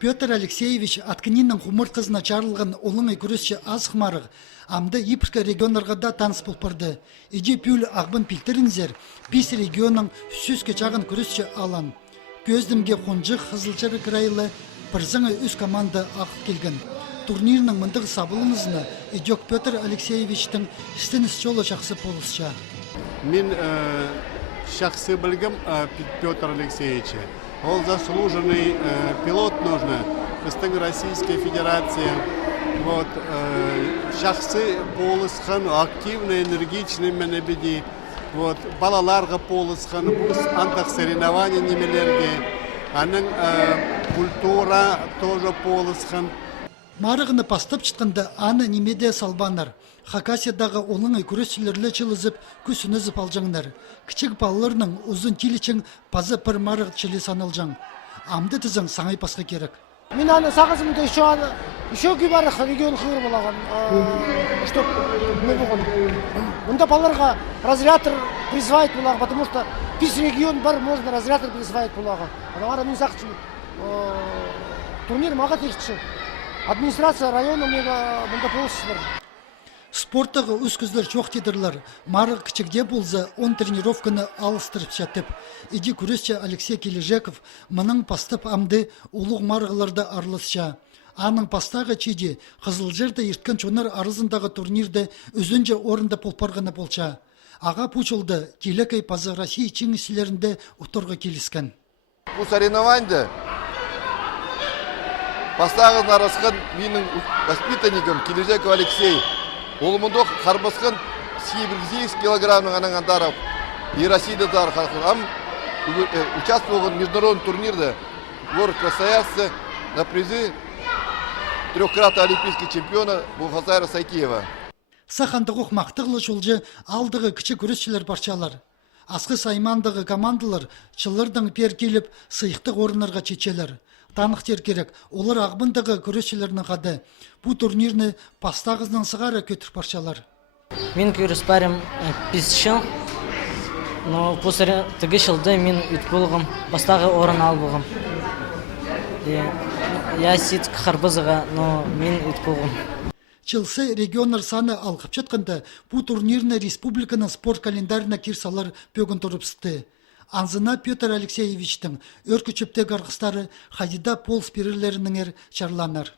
Петр Алексеевич Аткининның хумыр қызына чарылған олың күресші азықмарық, амды Ипрка регионларға таныс болпарды. Иде пүл ағбын пилтеріңзер, пис регионның сүзге чағын күресші алан. Көздімге қонжық қызылчары крайлы бірзіңі үз команда ақып келген. Турнирның мындығы сабылыңызына идек Петр Алексеевичтің істініс жолы жақсы болысша. Мен шахсы білгім Петр Алексеевича. Он заслуженный пилот нужно. Біздің Российская Федерация. Вот, шахсы полысқан, активно, энергичный менебеди. Вот, балаларға полысқан, бұл антақ соревнования немелерге. Аның культура тоже полысқан. Марығыны пастып чытқанда аны немеде салбанар. Хакасиядағы олыңы күресшілерлі чылызып, күсінізіп алжаңдар. Кічік балаларының ұзын телечің пазы пір марығы чілі саналжаң. Амды тізің саңай пасқа керек. Мен аны сағызымды еще күйбарық регион қығыр болаған. Чтоб не болған. Мұнда балаларға разрядтор присваивать болаған, потому что пис регион бар, можно разрядтор присваивать болаған. Ана мен сақчын турнир маға текші. Администрация района мұнда полысыз бар. Спорттағы үскіздер жоқ дедірлер. Марық кішікде болса, он тренировканы алыстырып шәттіп. Иди күресші Алексей Кележеков мұның пастып амды ұлық марығыларды арлысша. Аның пастағы чиде Қызылжерді ерткен чонар арызындағы турнирді өзінже орында полпарғаны болча. Аға пучылды келекай пазы Россия чеңісілерінде ұтырға келіскен. Бұл соревнованды пастағын арасқан менің воспитанникім Кележеков Алексей. Ол мұндық қарбасқан 8 килограммның анаңандаров и Россияда зар қалқылам участвовал в международном турнире город Красноярск на призы трехкратного олимпийского чемпиона Буфазайра Сайтиева. Сахандығы мақтығылы жолжы алдығы кіші күресшілер баршалар. Асқы саймандығы командалар чылырдың пер келіп сыйықтық орынарға чечелер. Танықтер керек, олар ағбындағы күресшілерінің қады. Бұл турнирні пастағыздан сығары көтір паршалар. Мен көріс барым 5 жыл, но после тігі жылды мен үт болғым, пастағы орын ал болғым. Я сет қарбызыға, но мен үт болғым. Чылсы регионар саны алқып четқында, бұл турнирні республиканың спорт календарына кирсалар пөгін тұрыпсықты. Анзына Петр Алексеевичтің өркүчіптегі арқыстары Хадида Пол спирерлерінің чарланар.